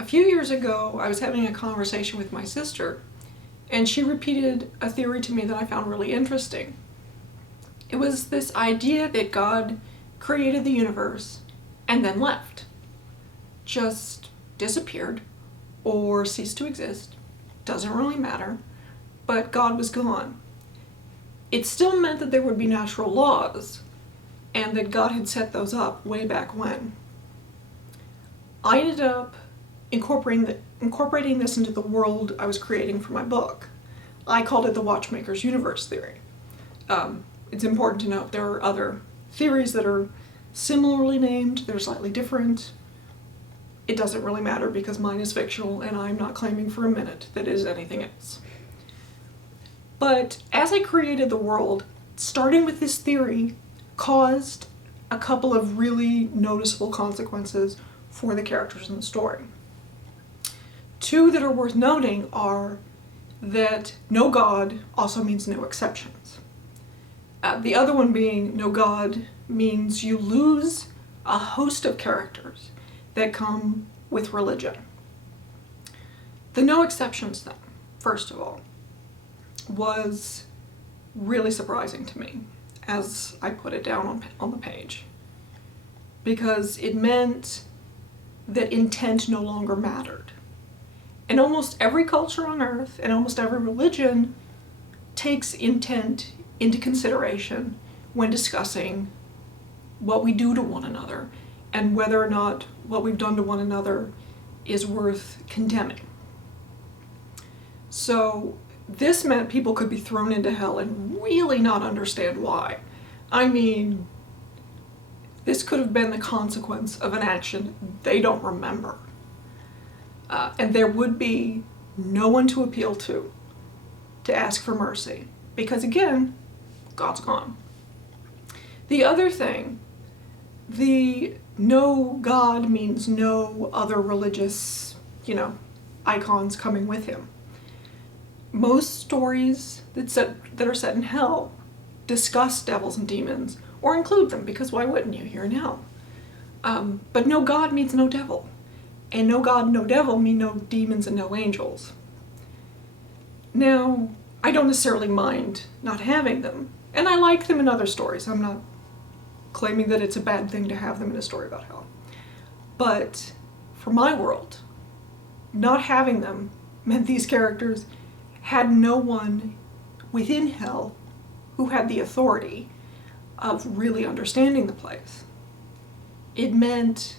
A few years ago, I was having a conversation with my sister, and she repeated a theory to me that I found really interesting. It was this idea that God created the universe and then left. Just disappeared or ceased to exist. Doesn't really matter, but God was gone. It still meant that there would be natural laws, and that God had set those up way back when. I ended up incorporating this into the world I was creating for my book. I called it the Watchmaker's universe theory. It's important to note there are other theories that are similarly named, they're slightly different. It doesn't really matter because mine is fictional and I'm not claiming for a minute that it is anything else. But as I created the world, starting with this theory caused a couple of really noticeable consequences for the characters in the story. Two that are worth noting are that no God also means no exceptions. The other one being no God means you lose a host of characters that come with religion. The no exceptions then, first of all, was really surprising to me as I put it down on the page, because it meant that intent no longer mattered. And almost every culture on earth and almost every religion takes intent into consideration when discussing what we do to one another and whether or not what we've done to one another is worth condemning. So this meant people could be thrown into hell and really not understand why. I mean, this could have been the consequence of an action they don't remember. And there would be no one to appeal to ask for mercy. Because again, God's gone. The other thing, the no God means no other religious, icons coming with him. Most stories that are set in hell discuss devils and demons, or include them, because why wouldn't you? You're in hell. But no God means no devil. And no God, no devil mean no demons and no angels. Now, I don't necessarily mind not having them, and I like them in other stories. I'm not claiming that it's a bad thing to have them in a story about hell. But for my world, not having them meant these characters had no one within hell who had the authority of really understanding the place. It meant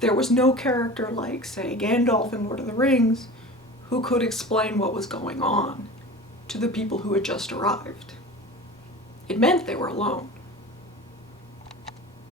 there was no character like, say, Gandalf in Lord of the Rings who could explain what was going on to the people who had just arrived. It meant they were alone.